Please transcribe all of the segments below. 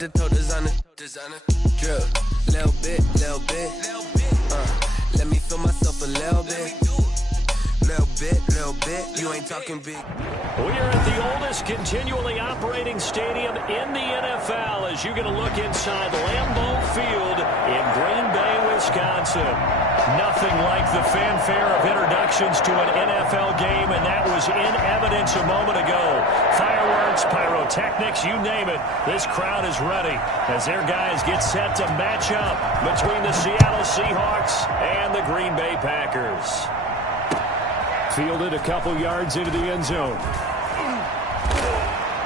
The toe designer, drip, little bit, let me feel myself a little bit, you ain't talking big. We are at the oldest continually operating stadium in the NFL as you get a look inside Lambeau Field in Green Bay, Wisconsin. Nothing like the fanfare of introductions to an NFL game, and that was in evidence a moment ago. Fireworks, pyrotechnics, you name it. This crowd is ready as their guys get set to match up between the Seattle Seahawks and the Green Bay Packers. Fielded a couple yards into the end zone.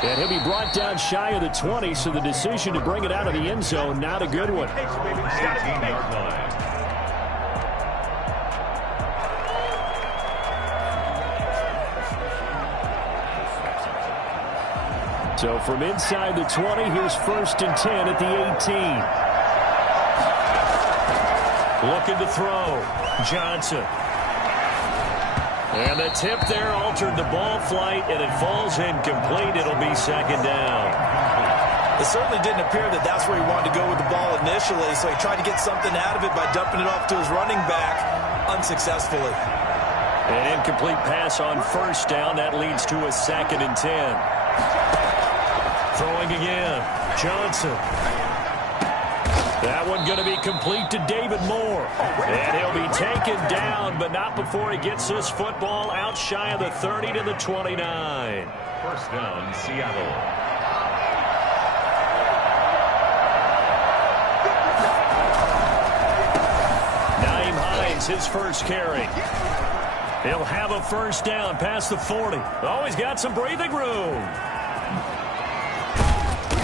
And he'll be brought down shy of the 20, so the decision to bring it out of the end zone, not a good one. So from inside the 20, here's 1st and 10 at the 18. Looking to throw. Johnson. And the tip there altered the ball flight, and it falls incomplete. It'll be 2nd down. It certainly didn't appear that that's where he wanted to go with the ball initially, so he tried to get something out of it by dumping it off to his running back unsuccessfully. An incomplete pass on 1st down. That leads to a 2nd and 10. Throwing again. Johnson. That one going to be complete to David Moore. And he'll be taken down, but not before he gets this football out shy of the 30 to the 29. 1st down, Seattle. Nyheim Hines, his first carry. He'll have a 1st down past the 40. Oh, he's got some breathing room.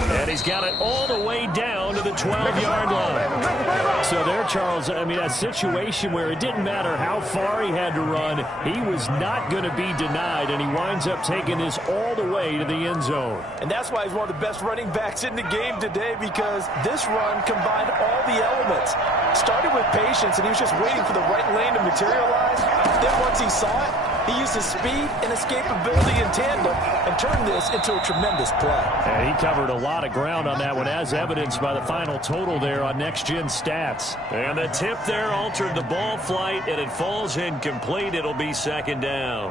And he's got it all the way down to the 12-yard line. So there, Charles, I mean, a situation where it didn't matter how far he had to run, he was not going to be denied, and he winds up taking this all the way to the end zone. And that's why he's one of the best running backs in the game today, because this run combined all the elements. Started with patience, and he was just waiting for the right lane to materialize. Then once he saw it, he used his speed and escapability in tandem and turned this into a tremendous play. And he covered a lot of ground on that one, as evidenced by the final total there on Next Gen Stats. And the tip there altered the ball flight, and it falls incomplete. It'll be 2nd down.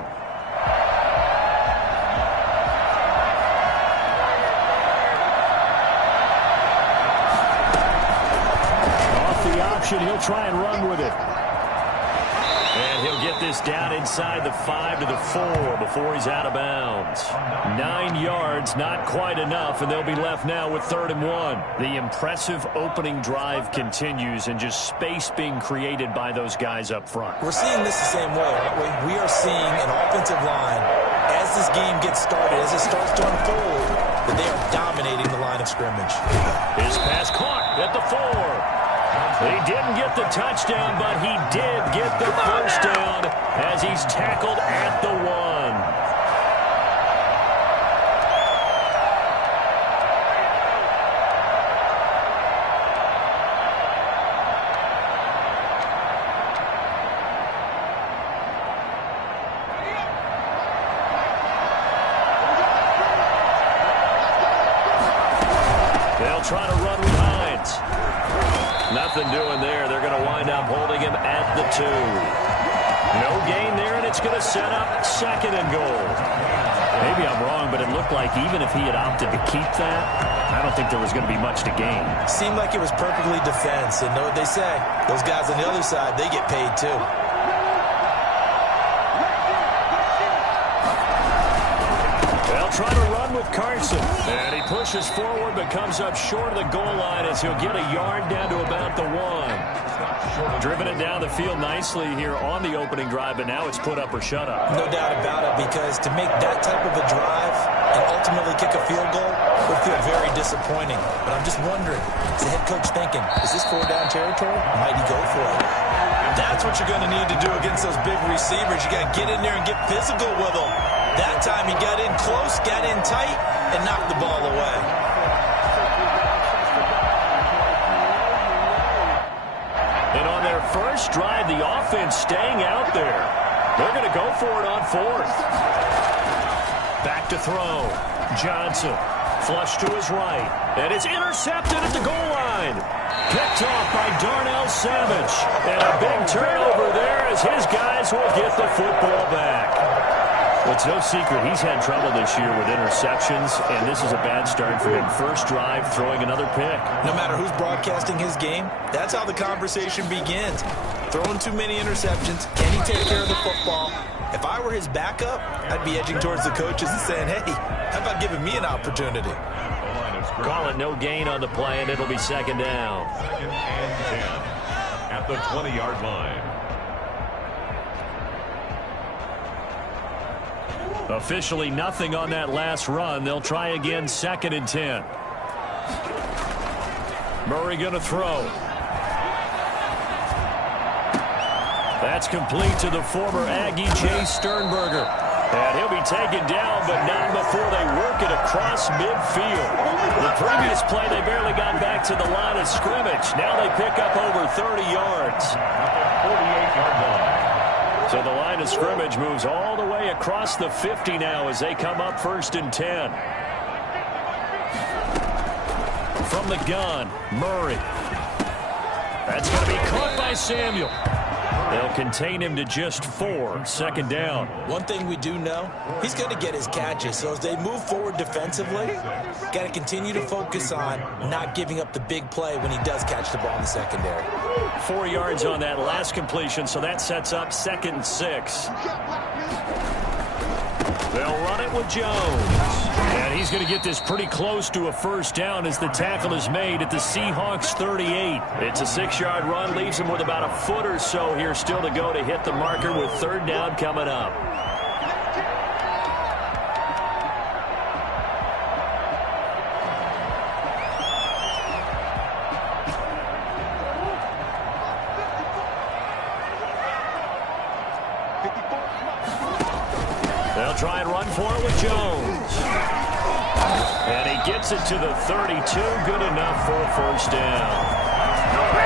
Off the option, he'll try and run with it. And he'll get this down inside the 5 to the 4 before he's out of bounds. 9 yards, not quite enough, and they'll be left now with 3rd and 1. The impressive opening drive continues, and just space being created by those guys up front. We're seeing this the same way, aren't we? We are seeing an offensive line, as this game gets started, as it starts to unfold, that they are dominating the line of scrimmage. His pass caught at the 4. He didn't get the touchdown, but he did get the 1st down as he's tackled at the 1. They'll try to run with Hines. Nothing doing there. They're going to wind up holding him at the 2. No gain there, and it's going to set up 2nd and goal. Maybe I'm wrong, but it looked like even if he had opted to keep that, I don't think there was going to be much to gain. Seemed like it was perfectly defense, and know what they say. Those guys on the other side, they get paid too. They'll try to run with Carson. And he pushes forward but comes up short of the goal line as he'll get a yard down to about the 1. Driven it down the field nicely here on the opening drive, but now it's put up or shut up. No doubt about it, because to make that type of a drive and ultimately kick a field goal would feel very disappointing. But I'm just wondering, is the head coach thinking, is this 4-down territory? Might he go for it? That's what you're going to need to do against those big receivers. You got to get in there and get physical with them. That time he got in close, got in tight, and knocked the ball away. And on their first drive, the offense staying out there. They're going to go for it on 4th. Back to throw. Johnson Flush to his right. And it's intercepted at the goal line. Picked off by Darnell Savage. And a big turnover there as his guys will get the football back. Well, it's no secret he's had trouble this year with interceptions, and this is a bad start for him. First drive, throwing another pick. No matter who's broadcasting his game, that's how the conversation begins. Throwing too many interceptions. Can he take care of the football? If I were his backup, I'd be edging towards the coaches and saying, hey, how about giving me an opportunity? Call it no gain on the play, and it'll be second down. Second and 10 at the 20-yard line. Officially nothing on that last run. They'll try again, second and 10. Murray going to throw. That's complete to the former Aggie, Jay Sternberger. And he'll be taken down, but not before they work it across midfield. The previous play, they barely got back to the line of scrimmage. Now they pick up over 30 yards. 48-yard line. So the line of scrimmage moves all the way across the 50 now as they come up first and 10. From the gun, Murray. That's going to be caught by Samuel. They'll contain him to just 4, second down. One thing we do know, he's going to get his catches. So as they move forward defensively, got to continue to focus on not giving up the big play when he does catch the ball in the secondary. 4 yards on that last completion, so that sets up second and 6. They'll run it with Jones. And he's going to get this pretty close to a first down as the tackle is made at the Seahawks 38. It's a 6-yard run, leaves him with about a foot or so here still to go to hit the marker with third down coming up. They'll try and run for it with Jones. And he gets it to the 32. Good enough for a first down.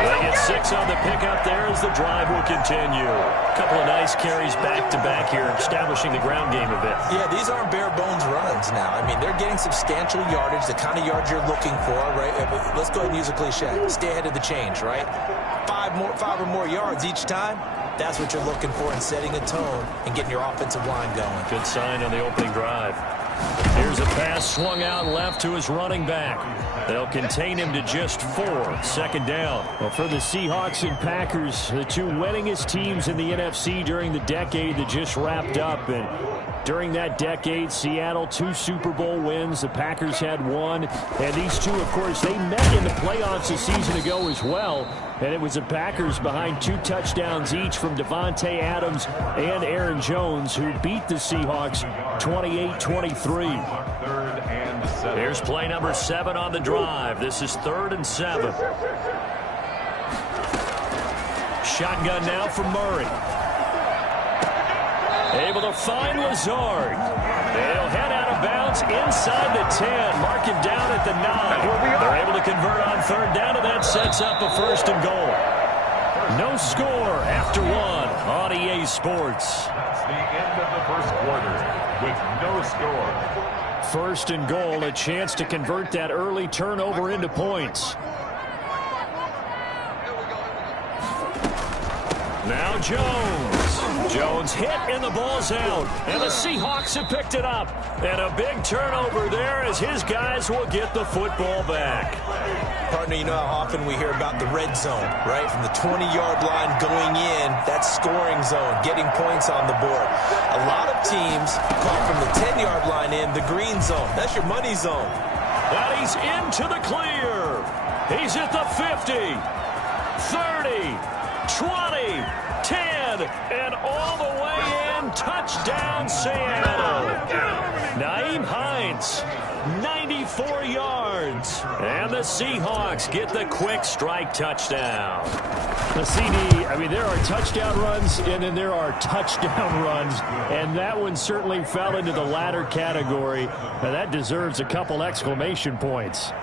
They get 6 on the pickup there as the drive will continue. A couple of nice carries back-to-back here, establishing the ground game a bit. Yeah, these aren't bare-bones runs now. I mean, they're getting substantial yardage, the kind of yards you're looking for, right? Let's go ahead and use a cliche. Stay ahead of the change, right? 5 or more yards each time. That's what you're looking for in setting a tone and getting your offensive line going. Good sign on the opening drive. Here's a pass swung out left to his running back. They'll contain him to just 4, second down. Well, for the Seahawks and Packers, the two winningest teams in the NFC during the decade that just wrapped up. And during that decade, Seattle 2 Super Bowl wins. The Packers had 1. And these two, of course, they met in the playoffs a season ago as well. And it was the Packers behind 2 touchdowns each from Devontae Adams and Aaron Jones who beat the Seahawks 28-23. Here's play number 7 on the drive. This is 3rd and 7. Shotgun now from Murray. Able to find Lazard. They'll head out of bounds inside the 10. Mark him down at the 9. They're able to convert on 3rd down, and that sets up a 1st and goal. No score after 1 on EA Sports. That's the end of the first quarter with no score. 1st and goal, a chance to convert that early turnover into points. Now Jones. Jones hit and the ball's out. And the Seahawks have picked it up. And a big turnover there as his guys will get the football back. Partner, you know how often we hear about the red zone, right? From the 20-yard line going in, that's scoring zone, getting points on the board. A lot of teams call from the 10-yard line in the green zone. That's your money zone. But he's into the clear. He's at the 50, 30, 20, 10, and all the way in. Touchdown, Seattle. Nyheim Hines, 94 yards. And the Seahawks get the quick strike touchdown. The CD, I mean, there are touchdown runs, and then there are touchdown runs. And that one certainly fell into the latter category. And that deserves a couple exclamation points.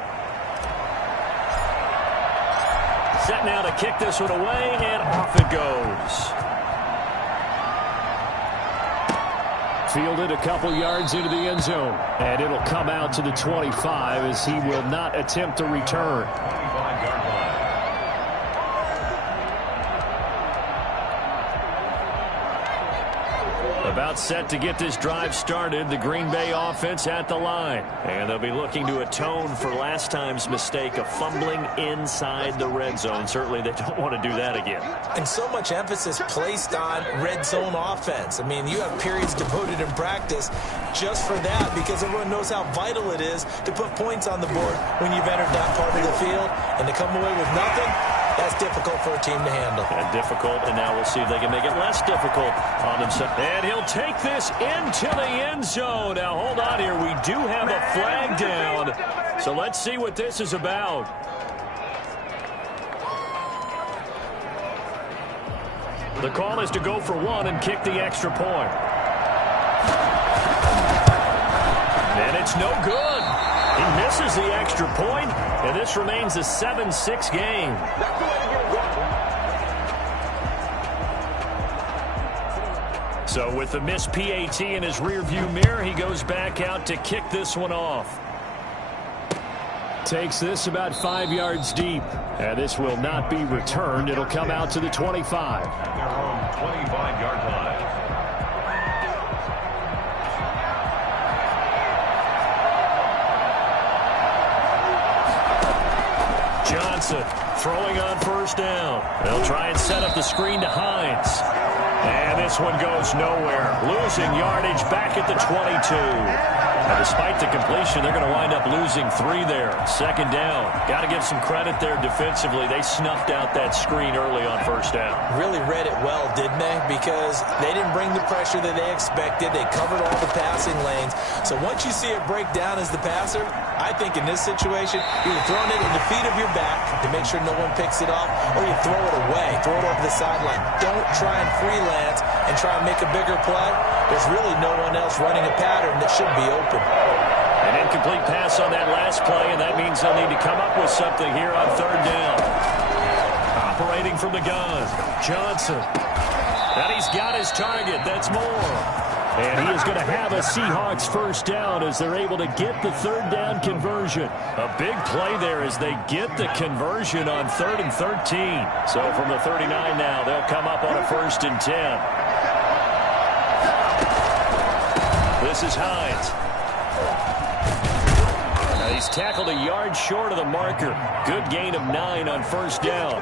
Set now to kick this one away, and off it goes. Fielded a couple yards into the end zone. And it'll come out to the 25 as he will not attempt to return. About set to get this drive started, the Green Bay offense at the line. And they'll be looking to atone for last time's mistake of fumbling inside the red zone. Certainly they don't want to do that again. And so much emphasis placed on red zone offense. I mean, you have periods devoted in practice just for that because everyone knows how vital it is to put points on the board when you've entered that part of the field. And to come away with nothing, that's difficult for a team to handle. And difficult, and now we'll see if they can make it less difficult on themselves. And he'll take this into the end zone. Now, hold on here. We do have a flag down. So let's see what this is about. The call is to go for one and kick the extra point. And it's no good. He misses the extra point, and this remains a 7-6 game. So with the missed PAT in his rearview mirror, he goes back out to kick this one off. Takes this about 5 yards deep, and this will not be returned. It'll come out to the 25. Their own 25-yard line. Johnson throwing on first down. They'll try and set up the screen to Hines. And this one goes nowhere. Losing yardage back at the 22. And despite the completion, they're going to wind up losing 3 there. Second down. Got to give some credit there defensively. They snuffed out that screen early on first down. Really read it well, didn't they? Because they didn't bring the pressure that they expected. They covered all the passing lanes. So once you see it break down as the passer, I think in this situation, you're throwing it in the feet of your back to make sure no one picks it off, or you throw it away, throw it over the sideline. Don't try and freelance and try and make a bigger play. There's really no one else running a pattern that should be open. An incomplete pass on that last play, and that means they'll need to come up with something here on third down. Operating from the gun, Johnson. And he's got his target. That's more. And he is going to have a Seahawks first down as they're able to get the third down conversion. A big play there as they get the conversion on 3rd and 13. So from the 39 now, they'll come up on a 1st and 10. This is Hines. Now he's tackled a yard short of the marker. Good gain of 9 on first down.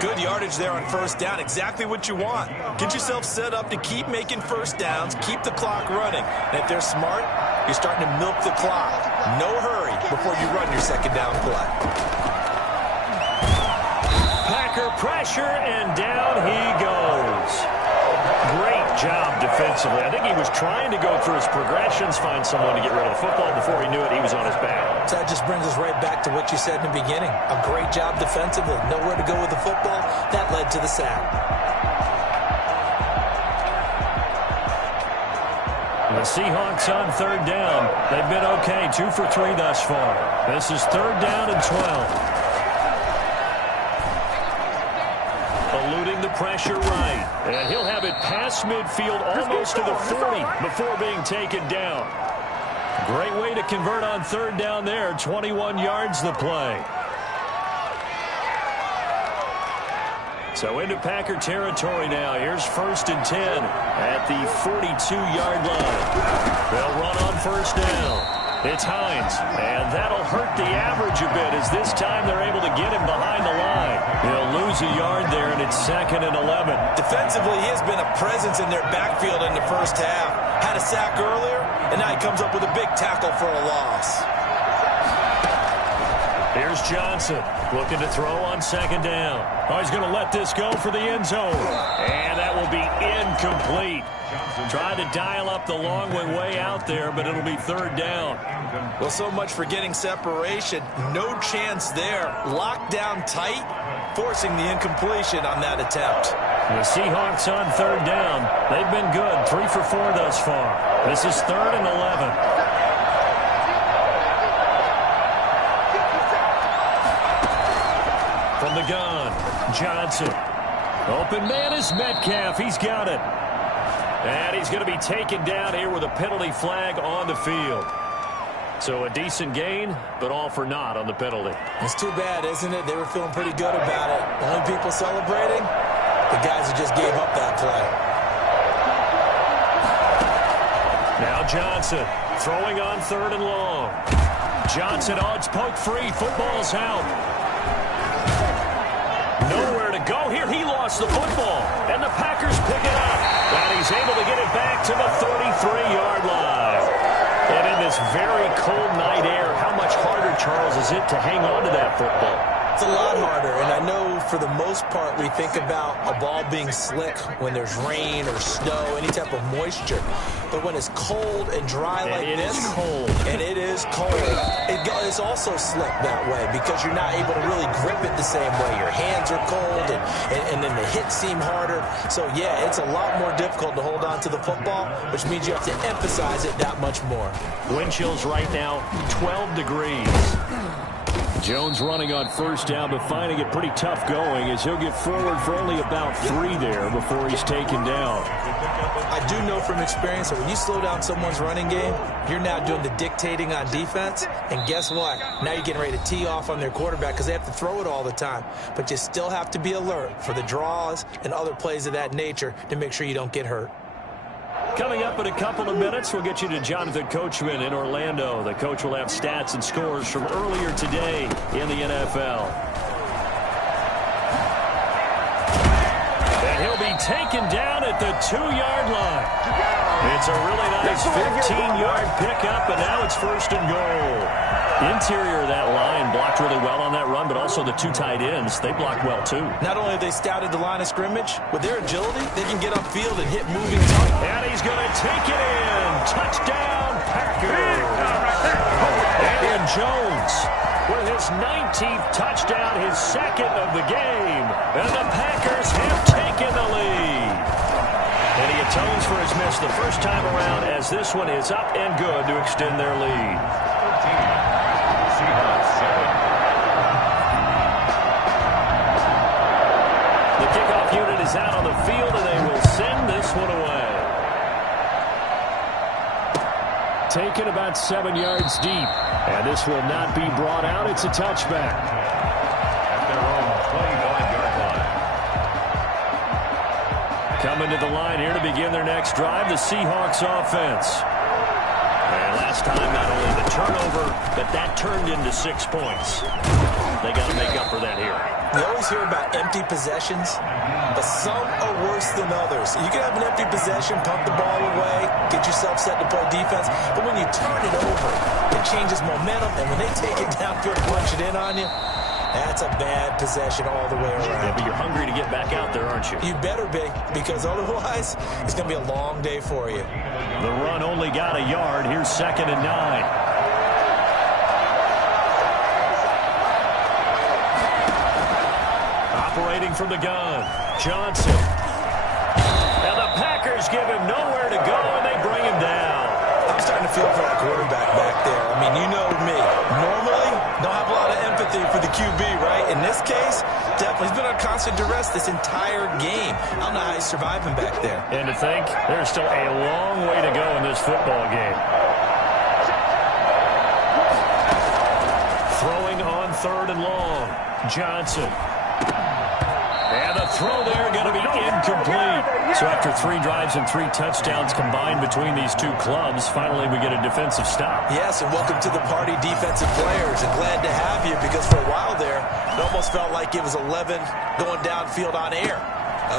Good yardage there on first down. Exactly what you want. Get yourself set up to keep making first downs, keep the clock running. And if they're smart, you're starting to milk the clock. No hurry before you run your second down play. Packer pressure, and down he goes. Great job defensively. I think he was trying to go through his progressions, find someone to get rid of the football. Before he knew it, he was on his back. So that just brings us right back to what you said in the beginning. A great job defensively. Nowhere to go with the football. That led to the sack. The Seahawks on third down. They've been okay. 2 for 3 thus far. This is third down and 12. Eluding the pressure right. And he'll have it past midfield almost to the 40 before being taken down. Great way to convert on third down there. 21 yards the play. So into Packer territory now. Here's 1st and 10 at the 42-yard line. They'll run on first down. It's Hines, and that'll hurt the average a bit as this time they're able to get him behind the line. He'll lose a yard there, and it's 2nd and 11. Defensively, he has been a presence in their backfield in the first half. Had a sack earlier, and now he comes up with a big tackle for a loss. Here's Johnson looking to throw on second down. Oh, he's going to let this go for the end zone. And that will be incomplete. Tried to dial up the long way out there, but it'll be third down. Well, so much for getting separation. No chance there. Locked down tight, forcing the incompletion on that attempt. The Seahawks on third down. They've been good. 3 for 4 thus far. This is 3rd and 11. From the gun, Johnson. Open man is Metcalf. He's got it. And he's going to be taken down here with a penalty flag on the field. So a decent gain, but all for naught on the penalty. It's too bad, isn't it? They were feeling pretty good about it. The only people celebrating, the guys who just gave up that play. Now Johnson throwing on 3rd and long. Johnson, it's poke free. Football's out. Nowhere to go here. He lost the football, and the Packers pick it up. And he's able to get it back to the 33-yard line. And in this very cold night air, how much harder, Charles, is it to hang on to that football? It's a lot harder, and I know for the most part we think about a ball being slick when there's rain or snow, any type of moisture. But when it's cold and dry like this, and it is cold, it's also slick that way because you're not able to really grip it the same way. Your hands are cold, and then the hits seem harder. So, yeah, it's a lot more difficult to hold on to the football, which means you have to emphasize it that much more. Wind chills right now, 12 degrees. Jones running on 1st down, but finding it pretty tough going as he'll get forward for only about 3 there before he's taken down. I do know from experience that when you slow down someone's running game, you're now doing the dictating on defense. And guess what? Now you're getting ready to tee off on their quarterback because they have to throw it all the time. But you still have to be alert for the draws and other plays of that nature to make sure you don't get hurt. Coming up in a couple of minutes, we'll get you to Jonathan Coachman in Orlando. The coach will have stats and scores from earlier today in the NFL. And he'll be taken down at the 2-yard line. It's a really nice 15-yard pickup, and now it's 1st and goal. Interior of that line blocked really well on that run, but also the 2 tight ends, they blocked well too. Not only have they scouted the line of scrimmage, with their agility, they can get upfield and hit moving targets. And he's going to take it in. Touchdown, Packers. And Jones with his 19th touchdown, his 2nd of the game. And the Packers have taken the lead. And he atones for his miss the first time around as this one is up and good to extend their lead. Seahawks 7. The kickoff unit is out on the field, and they will send this one away. Taken about 7 yards deep, and this will not be brought out. It's a touchback. At their own 21-yard line. Coming to the line here to begin their next drive, the Seahawks offense. And last time, not only the turnover, but that turned into 6 points. They got to make up for that here. We always hear about empty possessions, but some are worse than others. You can have an empty possession, pump the ball away, get yourself set to play defense, but when you turn it over, it changes momentum, and when they take it downfield and punch it in on you, that's a bad possession all the way around. Yeah, but you're hungry to get back out there, aren't you? You better be, because otherwise, it's going to be a long day for you. The run only got a yard. Here's 2nd and 9. Operating from the gun, Johnson. And the Packers give him nowhere to go, and they bring him down. I'm starting to feel for that quarterback back there. I mean, you know me. Normally, don't have a lot of empathy for the QB, right? In this case, definitely. He's been on constant duress this entire game. I don't know how he's surviving back there. And to think, there's still a long way to go in this football game. Throwing on 3rd and long, Johnson. And the throw there going to be incomplete. So after 3 drives and 3 touchdowns combined between these two clubs, finally we get a defensive stop. Yes, and welcome to the party, defensive players. And glad to have you because for a while there, it almost felt like it was 11 going downfield on air.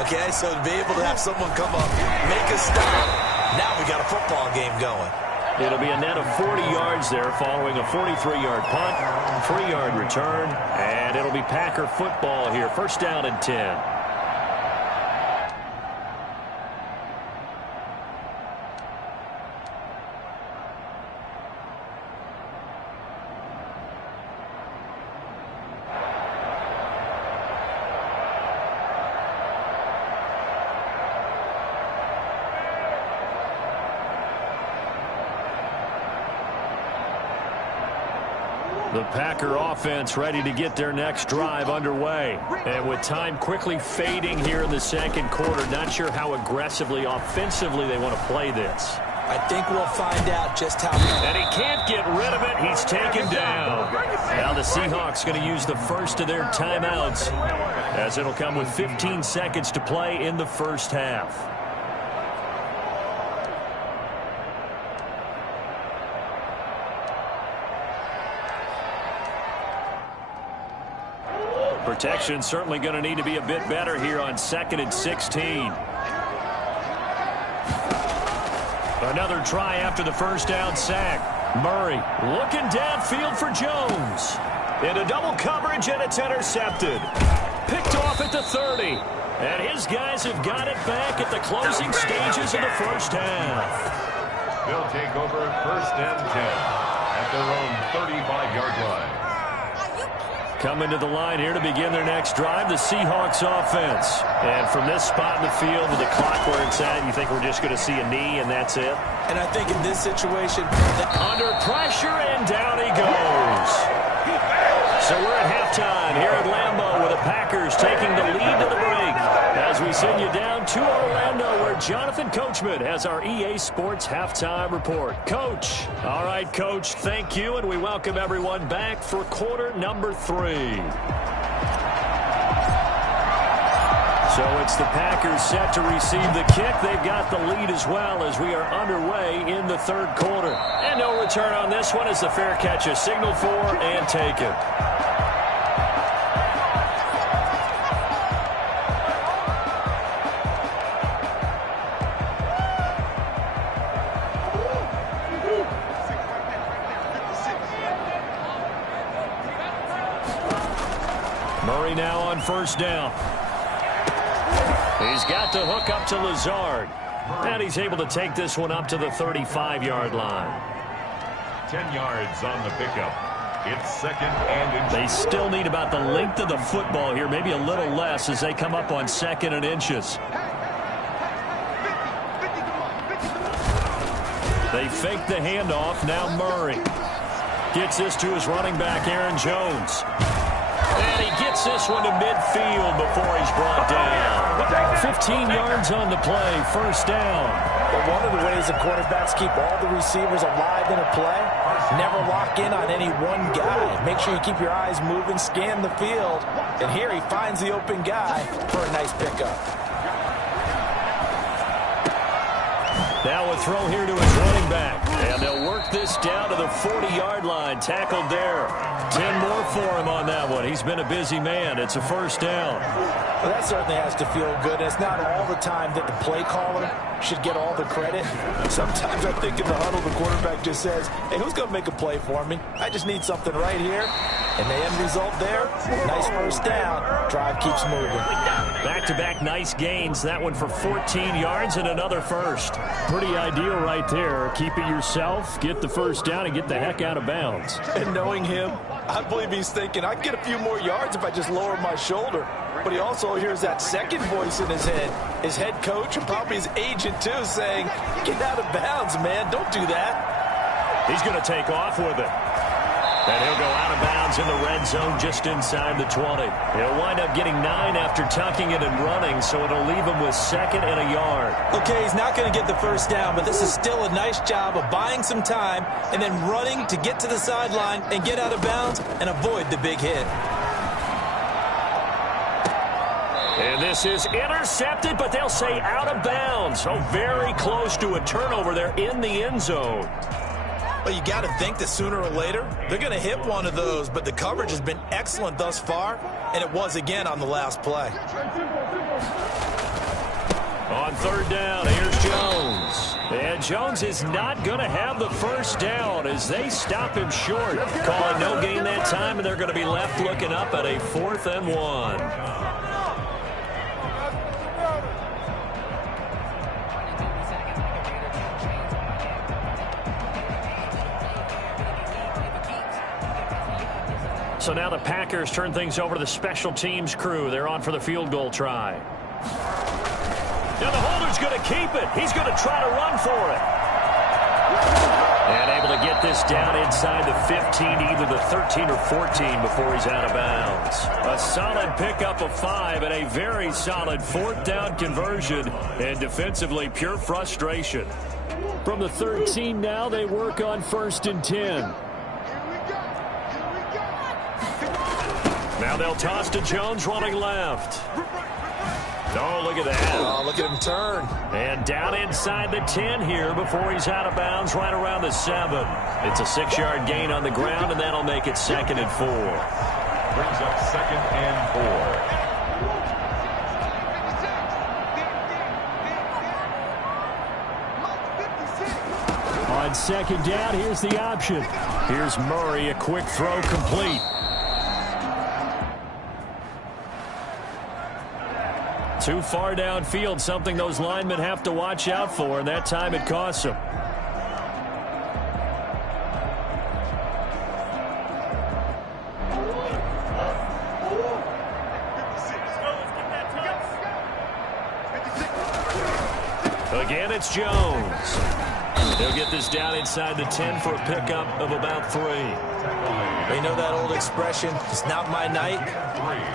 Okay, so to be able to have someone come up, make a stop, now we got a football game going. It'll be a net of 40 yards there following a 43-yard punt, 3-yard return, and it'll be Packer football here. 1st down and 10. The Packer offense ready to get their next drive underway. And with time quickly fading here in the second quarter, not sure how aggressively, offensively they want to play this. I think we'll find out just how. And he can't get rid of it. He's taken down. Now the Seahawks going to use the first of their timeouts, as it'll come with 15 seconds to play in the first half. Protection certainly going to need to be a bit better here on 2nd and 16. Another try after the first down sack. Murray looking downfield for Jones. Into double coverage, and it's intercepted. Picked off at the 30. And his guys have got it back at the closing stages of the first half. They'll take over 1st and 10 at their own 35-yard line. Coming to the line here to begin their next drive, the Seahawks offense. And from this spot in the field with the clock where it's at, you think we're just going to see a knee and that's it? And I think in this situation, under pressure, and down he goes. So we're at halftime here at Lambeau with the Packers taking the lead to the break. As we send you down to Orlando, where Jonathan Coachman has our EA Sports Halftime Report. Coach. All right, Coach, thank you, and we welcome everyone back for quarter number 3. So it's the Packers set to receive the kick. They've got the lead as well as we are underway in the third quarter. And no return on this one as the fair catch is signaled for and taken. Murray now on first down. He's got the hook up to Lazard. And he's able to take this one up to the 35-yard line. 10 yards on the pickup. It's 2nd and inches. They still need about the length of the football here, maybe a little less as they come up on 2nd and inches. They fake the handoff. Now Murray gets this to his running back, Aaron Jones. And he gets this one to midfield before he's brought down. 15 yards on the play, first down. But one of the ways the quarterbacks keep all the receivers alive in a play, never lock in on any one guy. Make sure you keep your eyes moving, scan the field. And here he finds the open guy for a nice pickup. Now a throw here to his running back. And they'll work this down to the 40-yard line. Tackled there. 10 more for him on that one. He's been a busy man. It's a first down. Well, that certainly has to feel good. It's not all the time that the play caller should get all the credit. Sometimes I think in the huddle, the quarterback just says, hey, who's going to make a play for me? I just need something right here. And the end result there, nice first down. Drive keeps moving. Back-to-back nice gains. That one for 14 yards and another first. Pretty ideal right there. Keep it yourself, get the first down, and get the heck out of bounds. And knowing him, I believe he's thinking, I'd get a few more yards if I just lower my shoulder. But he also hears that second voice in his head. His head coach and probably his agent, too, saying, get out of bounds, man. Don't do that. He's going to take off with it. And he'll go out of bounds in the red zone just inside the 20. He'll wind up getting 9 after tucking it and running, so it'll leave him with 2nd and a yard. Okay, he's not going to get the first down, but this is still a nice job of buying some time and then running to get to the sideline and get out of bounds and avoid the big hit. And this is intercepted, but they'll say out of bounds. So very close to a turnover there in the end zone. Well, you got to think that sooner or later, they're going to hit one of those, but the coverage has been excellent thus far, and it was again on the last play. On third down, here's Jones. And Jones is not going to have the first down as they stop him short. Calling no gain that time, and they're going to be left looking up at a 4th and 1. So now the Packers turn things over to the special teams crew. They're on for the field goal try. Now the holder's going to keep it. He's going to try to run for it. And able to get this down inside the 15, either the 13 or 14 before he's out of bounds. A solid pickup of 5 and a very solid 4th down conversion. And defensively, pure frustration. From the 13 now, they work on 1st and 10. Now they'll toss to Jones running left. Oh, look at that. Oh, look at him turn. And down inside the 10 here before he's out of bounds right around the 7. It's a 6-yard gain on the ground, and that'll make it 2nd and 4. Brings up 2nd and 4. On 2nd down, here's the option. Here's Murray, a quick throw complete. Too far downfield, something those linemen have to watch out for, and that time it costs them. Again, it's Jones. He'll get this down inside the 10 for a pickup of about 3. You know that old expression, it's not my night?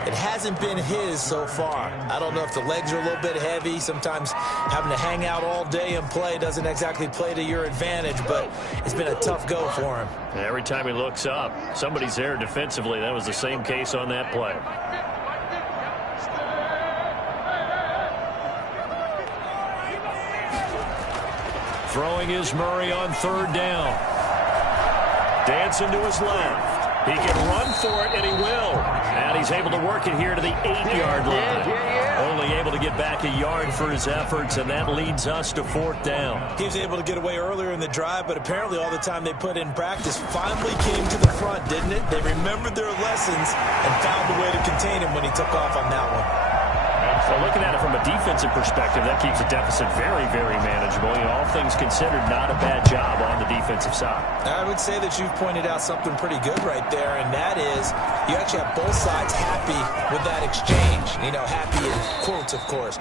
It hasn't been his so far. I don't know if the legs are a little bit heavy. Sometimes having to hang out all day and play doesn't exactly play to your advantage, but it's been a tough go for him. Every time he looks up, somebody's there defensively. That was the same case on that play. Throwing is Murray on 3rd down. Dancing to his left. He can run for it, and he will. And he's able to work it here to the 8-yard line. Only able to get back a yard for his efforts, and that leads us to 4th down. He was able to get away earlier in the drive, but apparently all the time they put in practice finally came to the front, didn't it? They remembered their lessons and found a way to contain him when he took off on that one. So looking at it from a defensive perspective, that keeps the deficit very, very manageable. You know, all things considered, not a bad job on the defensive side. I would say that you've pointed out something pretty good right there, and that is you actually have both sides happy with that exchange. You know, happy in quotes, of course.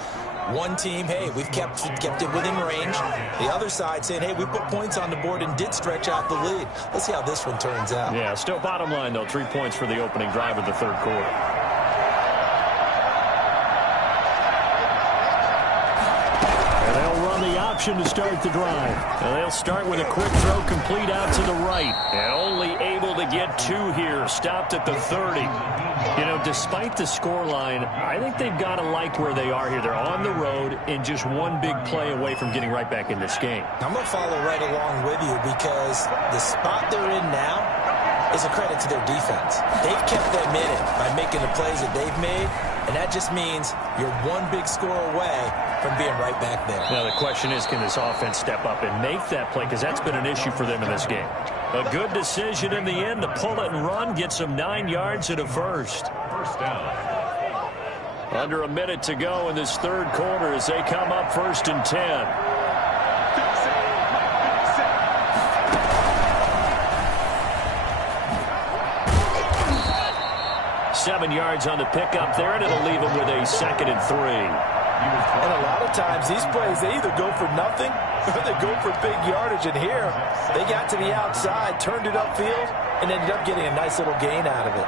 One team, hey, we've kept it within range. The other side saying, hey, we put points on the board and did stretch out the lead. Let's see how this one turns out. Yeah, still bottom line, though, 3 points for the opening drive of the 3rd quarter. To start the drive. And they'll start with a quick throw complete out to the right. And only able to get 2 here. Stopped at the 30. You know, despite the scoreline, I think they've got to like where they are here. They're on the road and just one big play away from getting right back in this game. I'm going to follow right along with you because the spot they're in now is a credit to their defense. They've kept them in it by making the plays that they've made, and that just means you're one big score away from being right back there. Now the question is, can this offense step up and make that play? Because that's been an issue for them in this game. A good decision in the end to pull it and run, get some 9 yards and a first. First down. Under a minute to go in this 3rd quarter as they come up 1st and 10. 7 yards on the pickup there, and it'll leave them with a 2nd and 3. And a lot of times these plays, they either go for nothing or they go for big yardage. And here, they got to the outside, turned it upfield, and ended up getting a nice little gain out of it.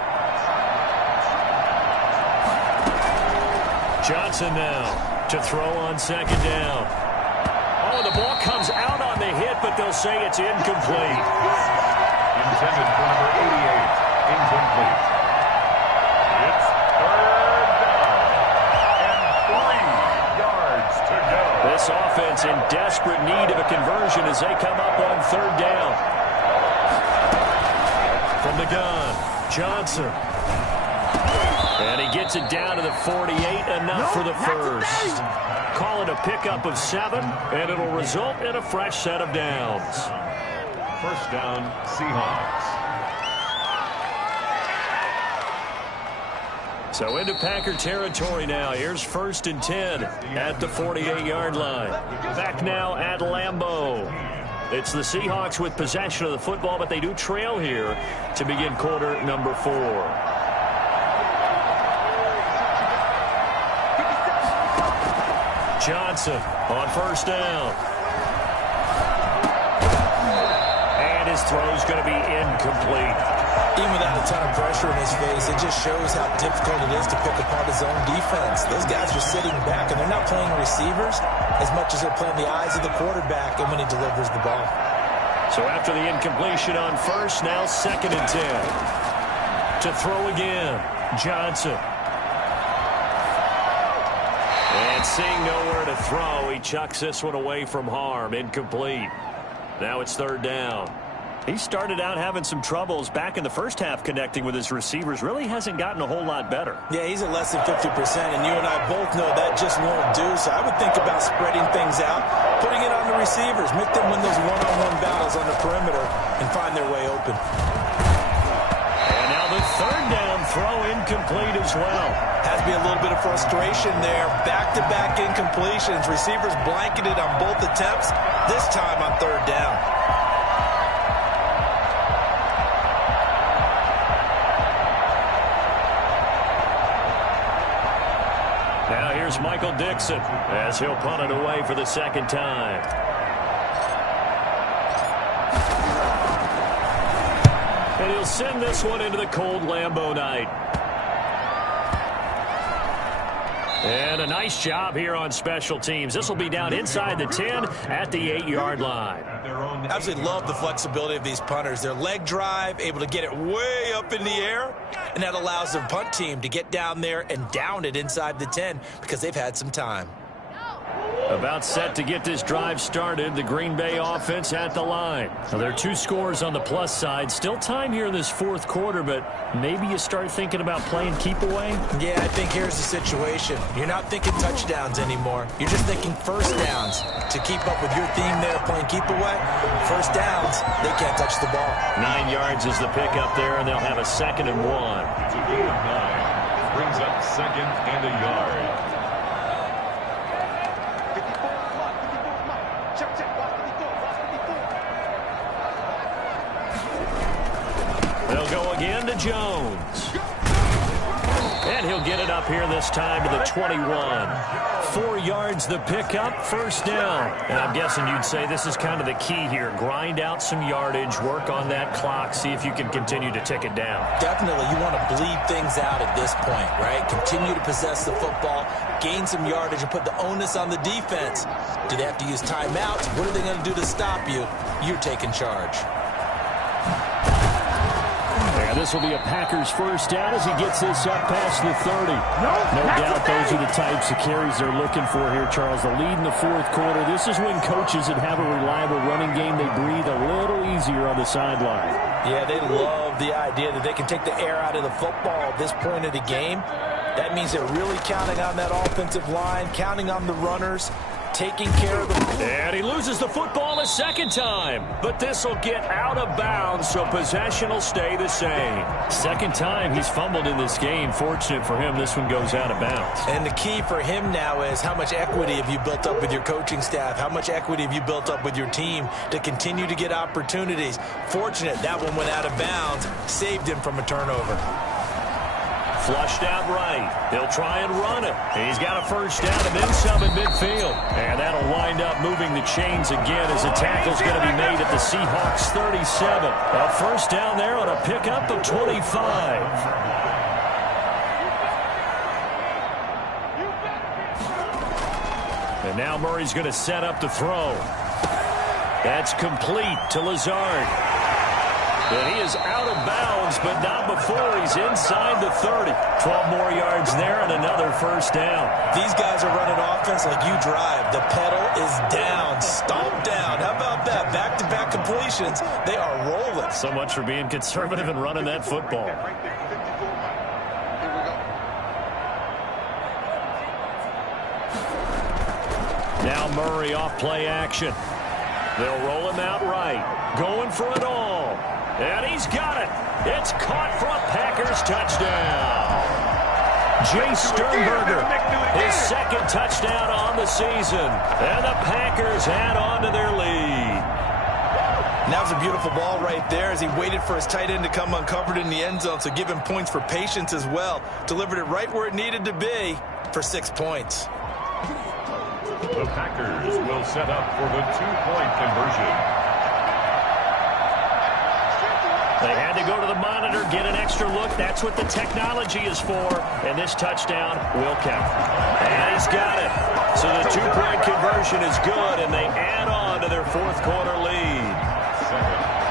Johnson now to throw on 2nd down. Oh, the ball comes out on the hit, but they'll say it's incomplete. Intended for number 88. Incomplete. It's 3rd down. And 3 yards to go. This offense in desperate need of a conversion as they come up on 3rd down. From the gun, Johnson. And he gets it down to the 48, enough for the first. Call it a pickup of 7, and it'll result in a fresh set of downs. First down, Seahawks. So into Packer territory now. Here's 1st and 10 at the 48-yard line. Back now at Lambeau. It's the Seahawks with possession of the football, but they do trail here to begin quarter number 4. Johnson on 1st down. his throw's going to be incomplete. Even without a ton of pressure in his face, it just shows how difficult it is to pick apart his own defense. Those guys are sitting back, and they're not playing receivers as much as they're playing the eyes of the quarterback and when he delivers the ball. So after the incompletion on first, now 2nd and 10. To throw again, Johnson. And seeing nowhere to throw, he chucks this one away from harm. Incomplete. Now it's 3rd down. He started out having some troubles back in the first half connecting with his receivers. Really hasn't gotten a whole lot better. Yeah, he's at less than 50%, and you and I both know that just won't do. So I would think about spreading things out, putting it on the receivers, make them win those one-on-one battles on the perimeter, and find their way open. And now the 3rd down throw incomplete as well. Has to be a little bit of frustration there. Back-to-back incompletions. Receivers blanketed on both attempts, this time on 3rd down. Now here's Michael Dixon as he'll punt it away for the 2nd time. And he'll send this one into the cold Lambeau night. And a nice job here on special teams. This will be down inside the 10 at the 8-yard line. Absolutely love the flexibility of these punters. Their leg drive, able to get it way up in the air, and that allows their punt team to get down there and down it inside the 10 because they've had some time. About set to get this drive started, the Green Bay offense at the line. Now, there are 2 scores on the plus side. Still time here in this 4th quarter, but maybe you start thinking about playing keep away? Yeah, I think here's the situation. You're not thinking touchdowns anymore. You're just thinking first downs. To keep up with your theme there, playing keep away, first downs, they can't touch the ball. 9 yards is the pickup there, and they'll have a 2nd and 1. It's a gain of 9. Brings up 2nd and a yard. They'll go again to Jones. And he'll get it up here this time to the 21. 4 yards the pickup, first down. And I'm guessing you'd say this is kind of the key here. Grind out some yardage, work on that clock, see if you can continue to tick it down. Definitely. You want to bleed things out at this point, right? Continue to possess the football, gain some yardage, and put the onus on the defense. Do they have to use timeouts? What are they going to do to stop you? You're taking charge. And this will be a Packers first down as he gets this up past the 30. No doubt those are the types of carries they're looking for here, Charles. The lead in the 4th quarter. This is when coaches that have a reliable running game, they breathe a little easier on the sideline. Yeah, they love the idea that they can take the air out of the football at this point of the game. That means they're really counting on that offensive line, counting on the runners, taking care of the... And he loses the football a 2nd time. But this will get out of bounds, so possession will stay the same. 2nd time he's fumbled in this game. Fortunate for him, this one goes out of bounds. And the key for him now is how much equity have you built up with your coaching staff? How much equity have you built up with your team to continue to get opportunities? Fortunate that one went out of bounds, saved him from a turnover. Flushed out right. They'll try and run it. He's got a first down and then some in midfield. And that'll wind up moving the chains again as the tackle's going to be made at the Seahawks 37. A first down there on a pickup of 25. And now Murray's going to set up to throw. That's complete to Lazard. And he is out of bounds, but not before he's inside the 30. 12 more yards there and another first down. These guys are running offense like you drive. The pedal is down, stomped down. How about that? Back-to-back completions. They are rolling. So much for being conservative and running that football. Now Murray off play action. They'll roll him out right. Going for it all. And he's got it. It's caught for a Packers touchdown. Jay Sternberger, his 2nd touchdown on the season. And the Packers add on to their lead. And that was a beautiful ball right there as he waited for his tight end to come uncovered in the end zone. So give him points for patience as well. Delivered it right where it needed to be for 6 points. The Packers will set up for the 2-point conversion. They had to go to the monitor, get an extra look. That's what the technology is for. And this touchdown will count. And he's got it. So the two-point conversion is good, and they add on to their fourth quarter lead.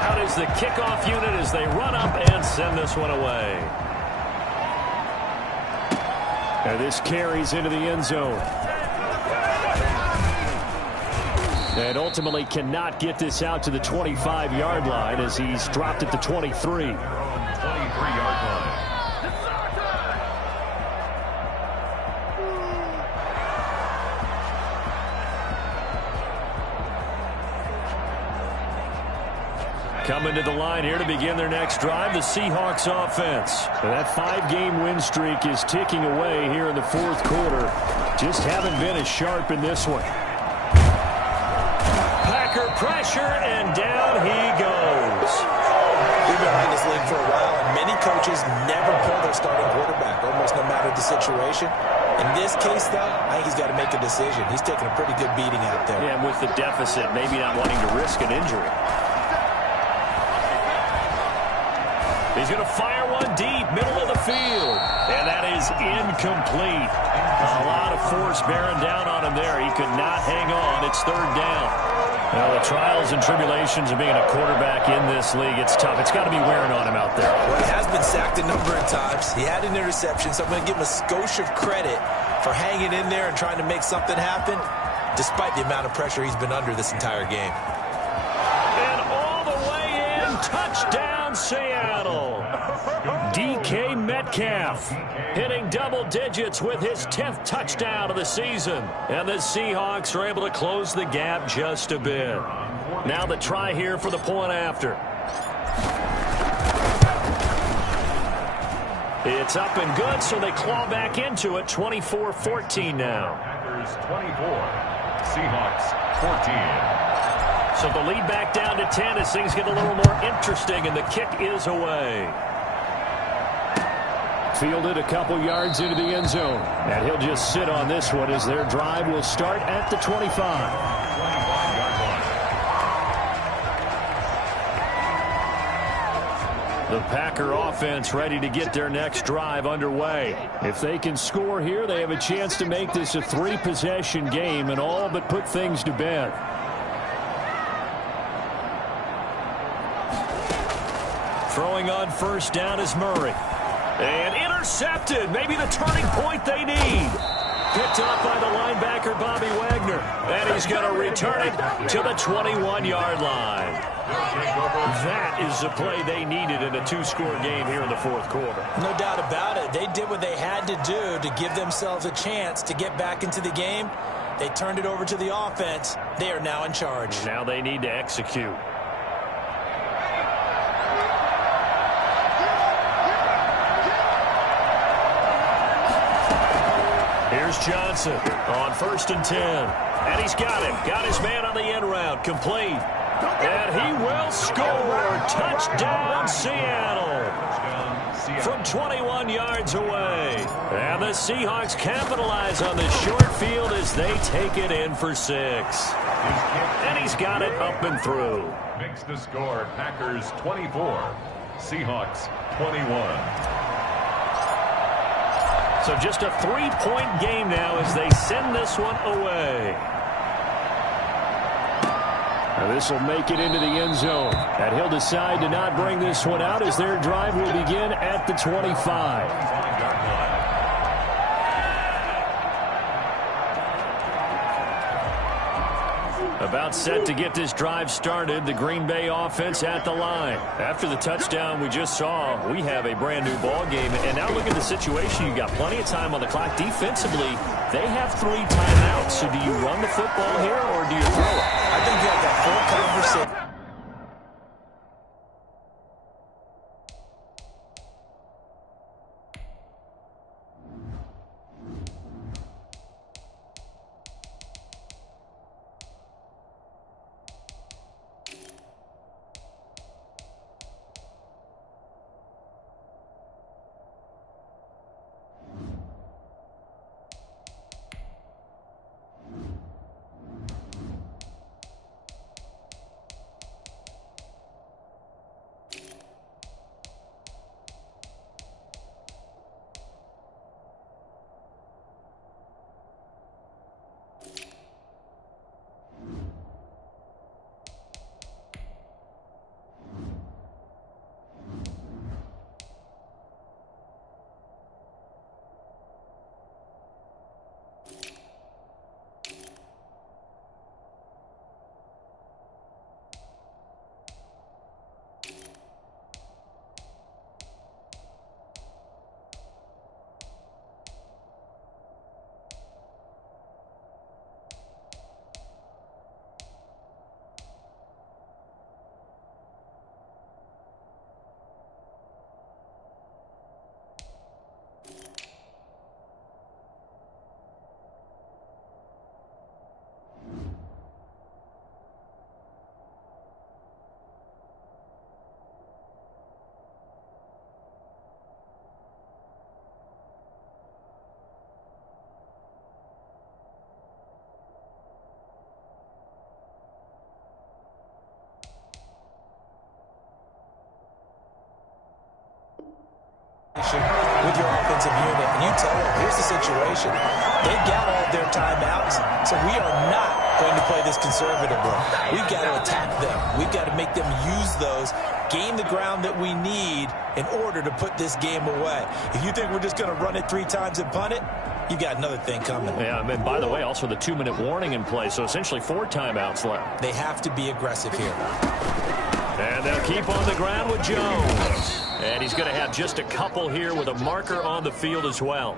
Out is the kickoff unit as they run up and send this one away. And this carries into the end zone. And ultimately cannot get this out to the 25-yard line as he's dropped at the 23. 23-yard line. Coming to the line here to begin their next drive, the Seahawks offense. And that 5-game win streak is ticking away here in the fourth quarter. Just haven't been as sharp in this one. Packer pressure, and down he goes. We've been around this league for a while, and many coaches never pull their starting quarterback, almost no matter the situation. In this case, though, I think he's got to make a decision. He's taking a pretty good beating out there. Yeah, and with the deficit, maybe not wanting to risk an injury. He's going to fire one deep, middle of the field. And that is incomplete. A lot of force bearing down on him there. He could not hang on. It's third down. Well, the trials and tribulations of being a quarterback in this league, it's tough. It's got to be wearing on him out there. Well, he has been sacked a number of times. He had an interception, so I'm going to give him a skosh of credit for hanging in there and trying to make something happen, despite the amount of pressure he's been under this entire game. And all the way in, touchdown Seattle. DK Metcalf hitting double digits with his 10th touchdown of the season. And the Seahawks are able to close the gap just a bit. Now the try here for the point after. It's up and good, so they claw back into it. 24-14 now. Packers 24, Seahawks 14. So the lead back down to 10 as things get a little more interesting, and the kick is away. Fielded a couple yards into the end zone. And he'll just sit on this one as their drive will start at the 25. 25-yard line. The Packer offense ready to get their next drive underway. If they can score here, they have a chance to make this a 3-possession game and all but put things to bed. Throwing on first down is Murray. And intercepted. Maybe the turning point they need. Picked up by the linebacker, Bobby Wagner. And he's going to return it to the 21-yard line. That is the play they needed in a 2-score game here in the fourth quarter. No doubt about it. They did what they had to do to give themselves a chance to get back into the game. They turned it over to the offense. They are now in charge. Now they need to execute. Here's Johnson on 1st and 10. And he's got him. Got his man on the end route. Complete. And he will score. Touchdown, Seattle. From 21 yards away. And the Seahawks capitalize on this short field as they take it in for 6. And he's got it up and through. Makes the score Packers 24, Seahawks 21. So just a 3-point game now as they send this one away. Now this will make it into the end zone. And he'll decide to not bring this one out as their drive will begin at the 25. About set to get this drive started, the Green Bay offense at the line. After the touchdown we just saw, we have a brand new ball game. And now look at the situation. You've got plenty of time on the clock. Defensively, they have 3 timeouts. So do you run the football here or do you throw it? I think you have that full conversation. you tell them, here's the situation. They've got all their timeouts, so we are not going to play this conservatively. We've got to attack them. We've got to make them use those, gain the ground that we need in order to put this game away. If you think we're just going to run it 3 times and punt it, you got another thing coming. Yeah, and by the way, also the 2-minute warning in play, so essentially 4 timeouts left. They have to be aggressive here. And they'll keep on the ground with Jones. And he's going to have just a couple here with a marker on the field as well.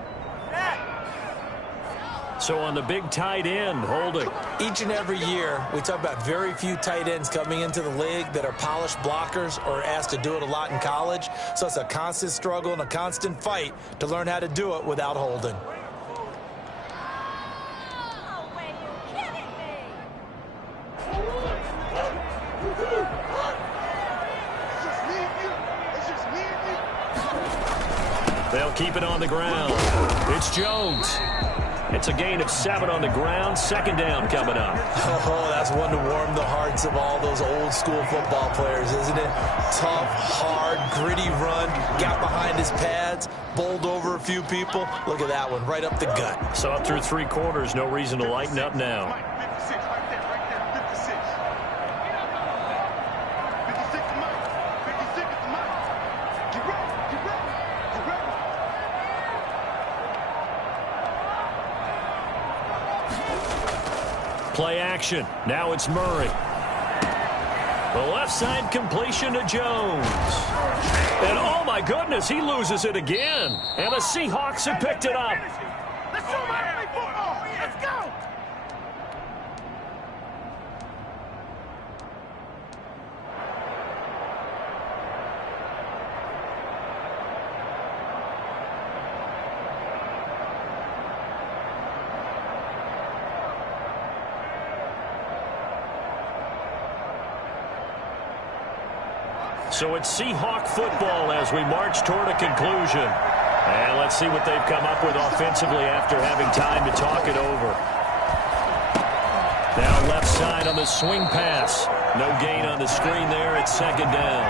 So on the big tight end, holding. Each and every year, we talk about very few tight ends coming into the league that are polished blockers or asked to do it a lot in college. So it's a constant struggle and a constant fight to learn how to do it without holding. They'll keep it on the ground. It's Jones. It's a gain of 7 on the ground. 2nd down coming up. Oh, that's one to warm the hearts of all those old school football players, isn't it? Tough, hard, gritty run. Got behind his pads, bowled over a few people. Look at that one, right up the gut. So up through 3 quarters, no reason to lighten up now. Play action. Now it's Murray. The left side completion to Jones. And oh my goodness, he loses it again. And the Seahawks have picked it up. Let's show my football. Let's go. So it's Seahawk football as we march toward a conclusion. And let's see what they've come up with offensively after having time to talk it over. Now left side on the swing pass. No gain on the screen there. It's 2nd down.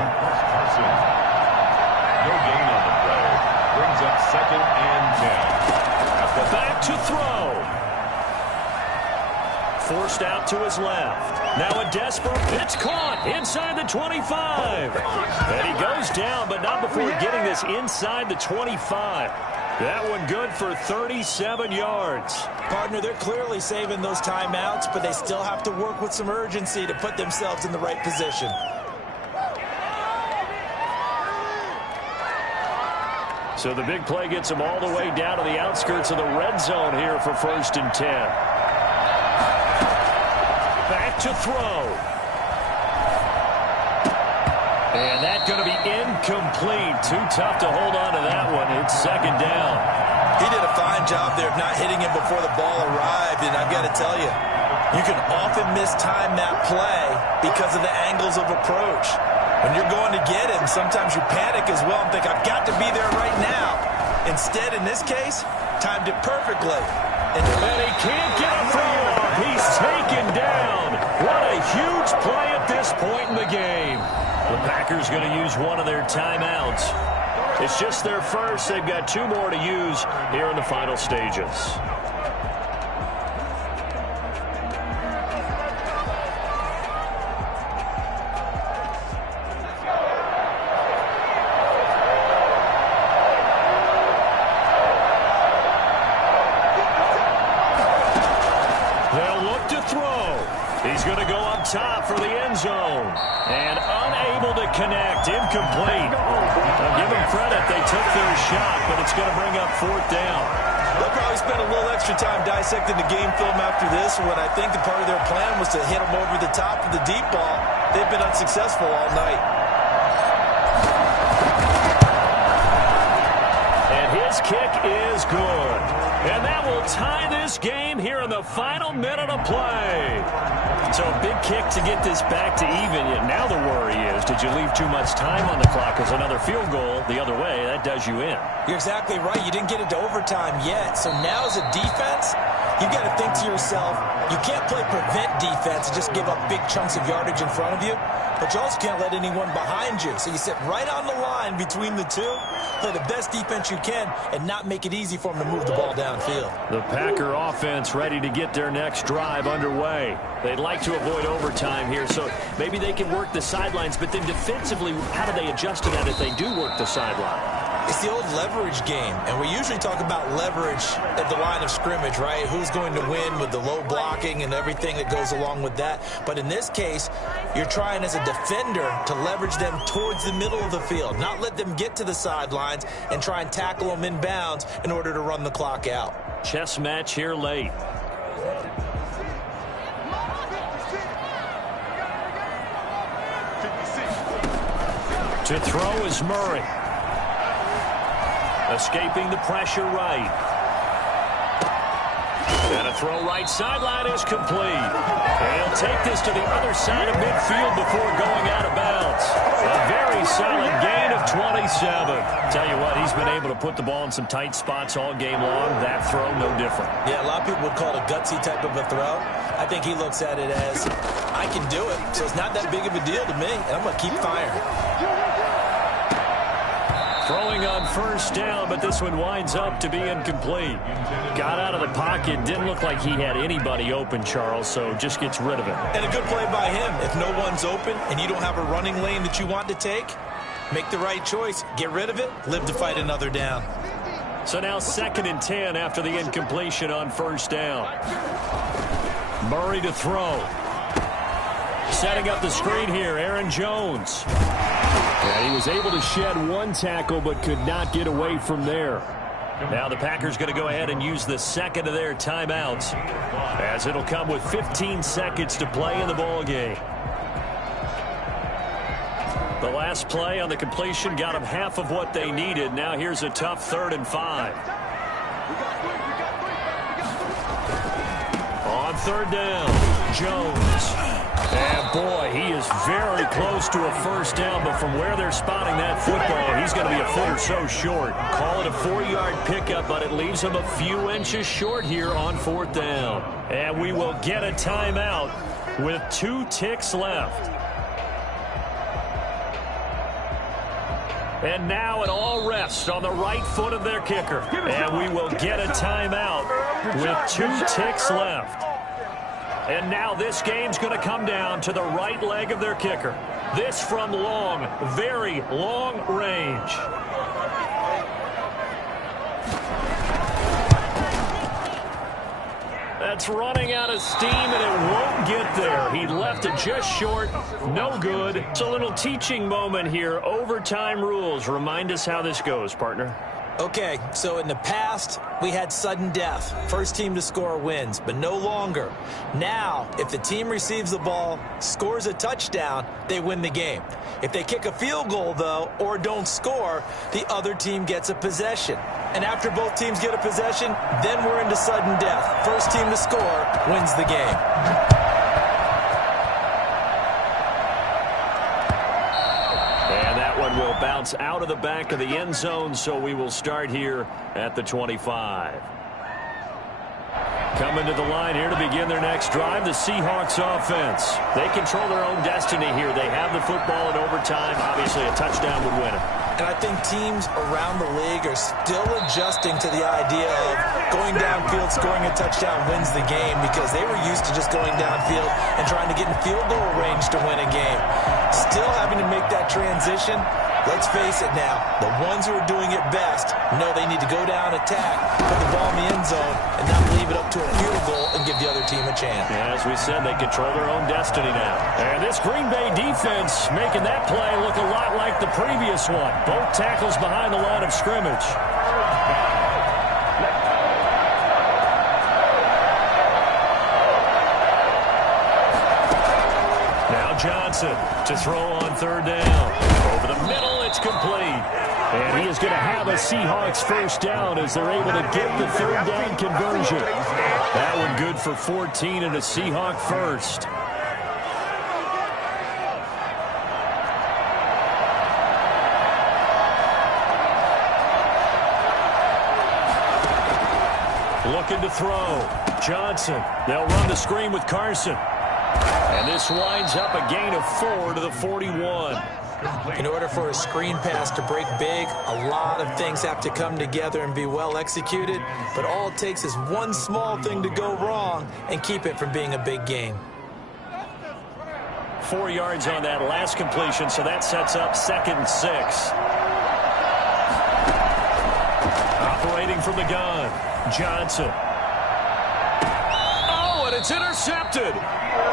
No gain on the play. Brings up 2nd and 10. Back to throw. Forced out to his left. Now a desperate. It's caught inside the 25. And he goes down, but not before getting this inside the 25. That one good for 37 yards. Partner, they're clearly saving those timeouts, but they still have to work with some urgency to put themselves in the right position. So the big play gets them all the way down to the outskirts of the red zone here for 1st and 10. Back to throw. And that's going to be incomplete. Too tough to hold on to that one. It's 2nd down. He did a fine job there of not hitting him before the ball arrived, and I've got to tell you, you can often mistime that play because of the angles of approach. When you're going to get him, sometimes you panic as well and think, I've got to be there right now. Instead, in this case, timed it perfectly. And he can't get up for more. He's taken down. What a huge play at this point in the game. The Packers going to use one of their timeouts. It's just their first. They've got 2 more to use here in the final stages. He's going to go up top for the end zone. And unable to connect. Incomplete. Now give them credit. They took their shot, but it's going to bring up 4th down. They'll probably spend a little extra time dissecting the game film after this, when I think the part of their plan was to hit them over the top of the deep ball. They've been unsuccessful all night. And his kick is good. And that will tie this game here in the final minute of play. So a big kick to get this back to even. Yet now the worry is, did you leave too much time on the clock? Because another field goal the other way, that does you in. You're exactly right. You didn't get it to overtime yet. So now as a defense, you've got to think to yourself, you can't play prevent defense and just give up big chunks of yardage in front of you. but you also can't let anyone behind you. So you sit right on the line between the two, play the best defense you can, and not make it easy for them to move the ball downfield. The Packer offense ready to get their next drive underway. They'd like to avoid overtime here, so maybe they can work the sidelines, but then defensively, how do they adjust to that if they do work the sideline? It's the old leverage game, and we usually talk about leverage at the line of scrimmage, right? Who's going to win with the low blocking and everything that goes along with that. But in this case, you're trying as a defender to leverage them towards the middle of the field, not let them get to the sidelines and try and tackle them in bounds in order to run the clock out. Chess match here late. To throw is Murray. Escaping the pressure right. And a throw right sideline is complete. And he'll take this to the other side of midfield before going out of bounds. A very solid gain of 27. Tell you what, he's been able to put the ball in some tight spots all game long. That throw, no different. Yeah, a lot of people would call it a gutsy type of a throw. I think he looks at it as, I can do it, so it's not that big of a deal to me, and I'm going to keep firing. Throwing on first down, but this one winds up to be incomplete. Got out of the pocket. Didn't look like he had anybody open, Charles, so just gets rid of it. And a good play by him. If no one's open and you don't have a running lane that you want to take, make the right choice. Get rid of it. Live to fight another down. So now 2nd and 10 after the incompletion on first down. Murray to throw. Setting up the screen here, Aaron Jones. And he was able to shed one tackle but could not get away from there. Now the Packers going to go ahead and use the second of their timeouts, as it'll come with 15 seconds to play in the ball game. The last play on the completion got them half of what they needed. Now here's a tough 3rd and 5. On 3rd down, Jones. And boy, he is very close to a first down, but from where they're spotting that football, he's going to be a foot or so short. Call it a 4-yard pickup, but it leaves him a few inches short here on 4th down. And we will get a timeout with 2 ticks left. And now it all rests on the right foot of their kicker. And we will get a timeout with 2 ticks left. And now this game's going to come down to the right leg of their kicker. This from long, very long range. That's running out of steam, and it won't get there. He left it just short. No good. It's a little teaching moment here. Overtime rules. Remind us how this goes, partner. Okay, so in the past, we had sudden death. First team to score wins, but no longer. Now, if the team receives the ball, scores a touchdown, they win the game. If they kick a field goal, though, or don't score, the other team gets a possession. And after both teams get a possession, then we're into sudden death. First team to score wins the game. Will bounce out of the back of the end zone, so we will start here at the 25. Coming to the line here to begin their next drive, the Seahawks offense. They control their own destiny here. They have the football in overtime. Obviously, a touchdown would win it. And I think teams around the league are still adjusting to the idea of going downfield, scoring a touchdown wins the game, because they were used to just going downfield and trying to get in field goal range to win a game. Still having to make that transition. Let's face it now, the ones who are doing it best know they need to go down, attack, put the ball in the end zone, and not leave it up to a field goal and give the other team a chance. Yeah, as we said, they control their own destiny now. And this Green Bay defense making that play look a lot like the previous one. Both tackles behind the line of scrimmage. Now Johnson to throw on 3rd down. Over the middle, it's complete. And he is going to have a Seahawks first down as they're able to get the 3rd down conversion. That one good for 14 and a Seahawk first. Looking to throw. Johnson. They'll run the screen with Carson. And this winds up a gain of 4 to the 41. In order for a screen pass to break big, a lot of things have to come together and be well executed. But all it takes is one small thing to go wrong and keep it from being a big game. 4 yards on that last completion, so that sets up 2nd and 6. Operating from the gun, Johnson. Oh, and it's intercepted.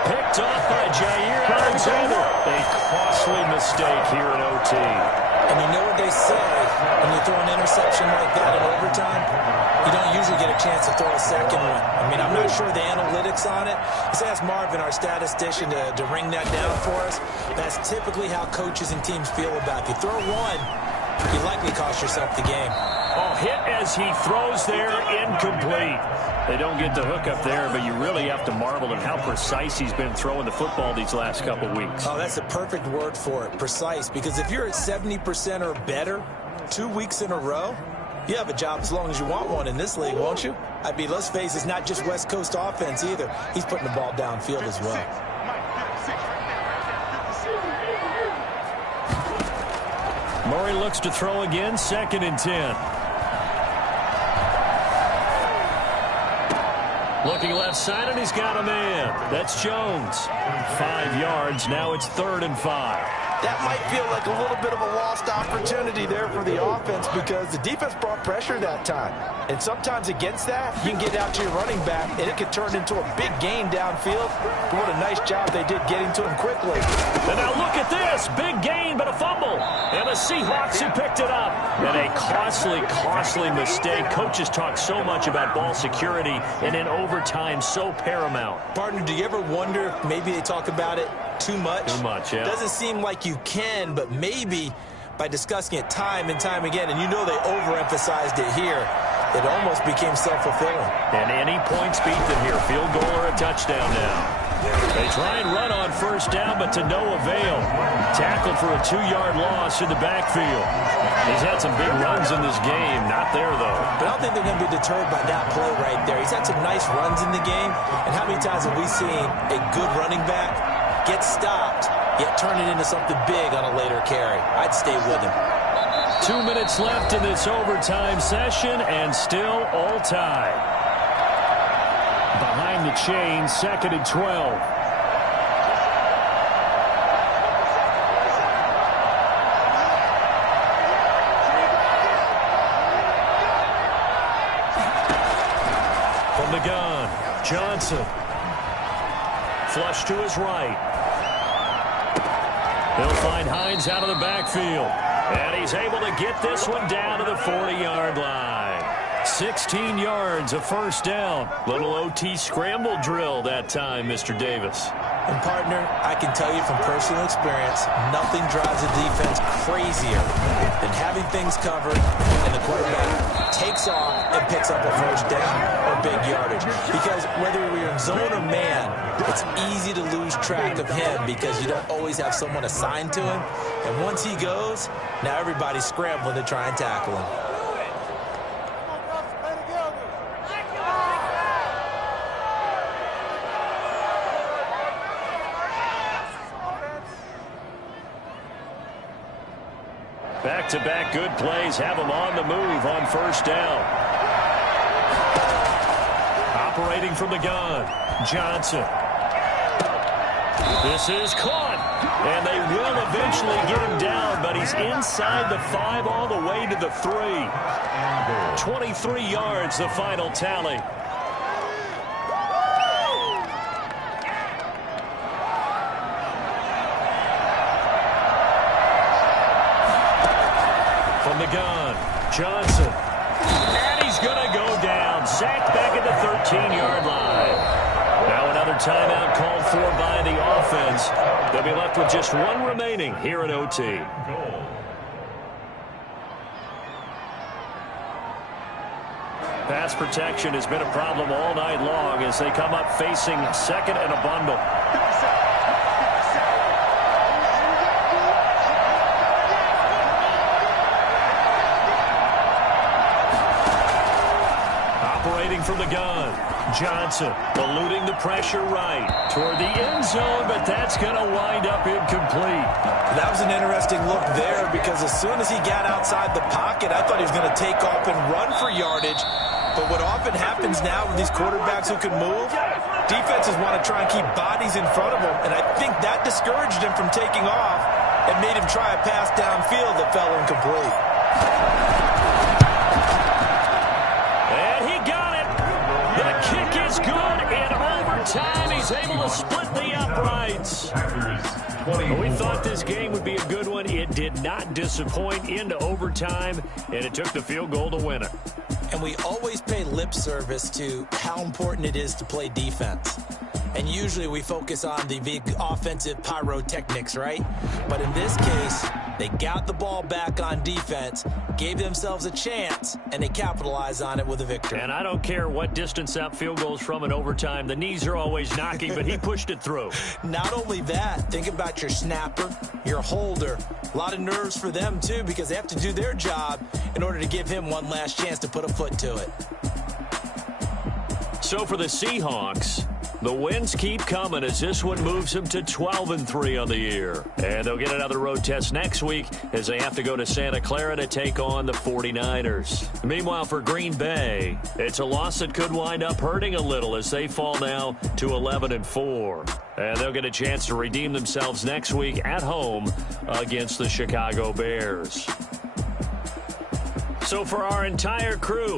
Picked off by Jair Alexander. A costly mistake here in OT. And you know what they say, when you throw an interception like that in overtime, you don't usually get a chance to throw a second one. I mean, I'm not sure the analytics on it. Let's ask Marvin, our statistician, to ring that down for us. That's typically how coaches and teams feel about it. If you throw one, you likely cost yourself the game. Oh, hit as he throws there, incomplete. They don't get the hook up there, but you really have to marvel at how precise he's been throwing the football these last couple weeks. Oh, that's a perfect word for it, precise. Because if you're at 70% or better 2 weeks in a row, you have a job as long as you want one in this league, won't you? I mean, let's face it, it's not just West Coast offense either. He's putting the ball downfield as well. Murray looks to throw again, 2nd and 10. Looking left side, and he's got a man. That's Jones. 5 yards. Now it's 3rd and 5. That might feel like a little bit of a lost opportunity there for the offense because the defense brought pressure that time. And sometimes against that, you can get out to your running back, and it could turn into a big gain downfield. But what a nice job they did getting to him quickly. And now look at this. Big gain, but a fumble. And the Seahawks have picked it up. And a costly mistake. Coaches talk so much about ball security, and in overtime, so paramount. Partner, do you ever wonder if maybe they talk about it too much? Too much, yeah. Doesn't seem like you can, but maybe by discussing it time and time again, and you know they overemphasized it here, it almost became self-fulfilling. And any points beat them here. Field goal or a touchdown now. They try and run on 1st down, but to no avail. Tackled for a 2-yard loss in the backfield. He's had some big runs in this game. Not there, though. But I don't think they're going to be deterred by that play right there. He's had some nice runs in the game. And how many times have we seen a good running back get stopped, yet turn it into something big on a later carry? I'd stay with him. 2 minutes left in this overtime session, and still all tied. Behind the chain, 2nd and 12. From the gun, Johnson. Flush to his right. He'll find Hines out of the backfield. And he's able to get this one down to the 40-yard line. 16 yards, a 1st down. Little OT scramble drill that time, Mr. Davis. And, partner, I can tell you from personal experience, nothing drives a defense crazier than having things covered and the quarterback takes off and picks up a 1st down or big yardage. Because whether you're in zone or man, it's easy to lose track of him because you don't always have someone assigned to him. And once he goes, now everybody's scrambling to try and tackle him. Back-to-back good plays have him on the move on 1st down. Operating from the gun, Johnson. This is caught, and they will eventually get him down, but he's inside the 5 all the way to the 3. 23 yards, the final tally. From the gun, Johnson. And he's going to go down. Sacked back at the 13-yard line. Now another timeout called for by the offense. They'll be left with just one remaining here in OT. Pass protection has been a problem all night long as they come up facing 2nd and a bundle. operating from the gun. Johnson eluding the pressure right toward the end zone, but that's going to wind up incomplete. That was an interesting look there because as soon as he got outside the pocket, I thought he was going to take off and run for yardage. But what often happens now with these quarterbacks who can move, defenses want to try and keep bodies in front of them, and I think that discouraged him from taking off and made him try a pass downfield that fell incomplete. And he got it. The kick is good. In overtime, he's able to split the uprights. We thought this game would be a good one. It did not disappoint into overtime, and it took the field goal to win it. And we always pay lip service to how important it is to play defense. And usually we focus on the big offensive pyrotechnics, right? But in this case, they got the ball back on defense, gave themselves a chance, and they capitalized on it with a victory. And I don't care what distance that field goal is from in overtime. The knees are always knocking, but he pushed it through. Not only that, think about your snapper, your holder. A lot of nerves for them, too, because they have to do their job in order to give him one last chance to put a foot to it. So for the Seahawks, the wins keep coming as this one moves them to 12-3 on the year. And they'll get another road test next week as they have to go to Santa Clara to take on the 49ers. Meanwhile, for Green Bay, it's a loss that could wind up hurting a little as they fall now to 11-4. And they'll get a chance to redeem themselves next week at home against the Chicago Bears. So for our entire crew,